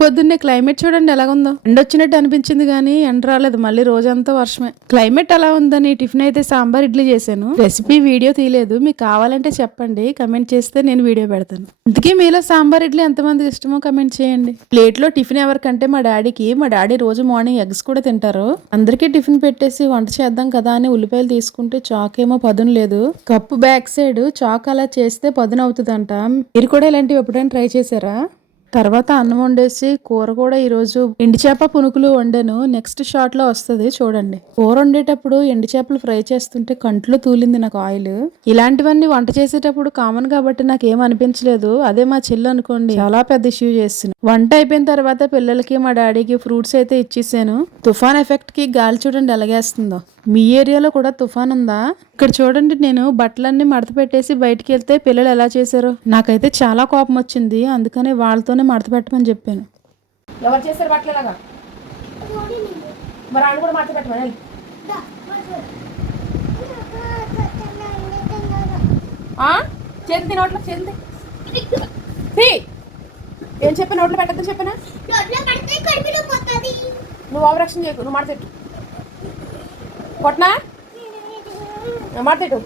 పొద్దున్నే క్లైమేట్ చూడండి ఎలాగుందో. ఎండొచ్చినట్టు అనిపించింది కానీ ఎండ రాలేదు. మళ్ళీ రోజంతా వర్షమే. క్లైమేట్ అలా ఉందని టిఫిన్ అయితే సాంబార్ ఇడ్లీ చేశాను. రెసిపీ వీడియో తీయలేదు. మీకు కావాలంటే చెప్పండి, కమెంట్ చేస్తే నేను వీడియో పెడతాను. ఇంతకీ మీలో సాంబార్ ఇడ్లీ ఎంతమందికి ఇష్టమో కమెంట్ చేయండి. ప్లేట్ లో టిఫిన్ ఎవరికంటే మా డాడీకి. మా డాడీ రోజు మార్నింగ్ ఎగ్స్ కూడా తింటారు. అందరికీ టిఫిన్ పెట్టేసి వంట చేద్దాం కదా అని ఉల్లిపాయలు తీసుకుంటే చాక్ ఏమో పదును లేదు. కప్పు బ్యాక్ సైడ్ చాక్ అలా చేస్తే పదును అవుతుందంట. మీరు కూడా ఇలాంటివి ఎప్పుడైనా ట్రై చేశారా? తర్వాత అన్నం వండేసి కూర కూడా ఈరోజు ఎండి చేప పునుకులు వండాను. నెక్స్ట్ షాట్ లో వస్తుంది చూడండి. కూర వండేటప్పుడు ఎండి చేపలు ఫ్రై చేస్తుంటే కంట్లో తూలింది నాకు ఆయిల్. ఇలాంటివన్నీ వంట చేసేటప్పుడు కామన్ కాబట్టి నాకు ఏం అనిపించలేదు. అదే మా చెల్లి అనుకోండి చాలా పెద్ద ఇష్యూ చేస్తుంది. వంట అయిపోయిన తర్వాత పిల్లలకి మా డాడీకి ఫ్రూట్స్ అయితే ఇచ్చేసాను. తుఫాన్ ఎఫెక్ట్ కి గాలి చూడండి ఎలాగేస్తుందో. మీ ఏరియాలో కూడా తుఫాన్ ఉందా? ఇక్కడ చూడండి, నేను బట్టలన్నీ మడత పెట్టేసి బయటికి వెళ్తే పిల్లలు ఎలా చేశారు. నాకైతే చాలా కోపం వచ్చింది. అందుకనే వాళ్ళతోనే మడత పెట్టమని చెప్పాను. ఎవరు చేశారు బట్టలలాగా? మరి వాళ్ళు కూడా మడత పెట్టమని. చేతి నోట్లో చేతి ఏం చెప్పా? నోట్లో పెట్టద్దని చెప్పానా? నువ్వు ఓవర్ యాక్షన్ చేయకు. నువ్వు మడతెట్టు. కొట్నా? మడతెట్టు.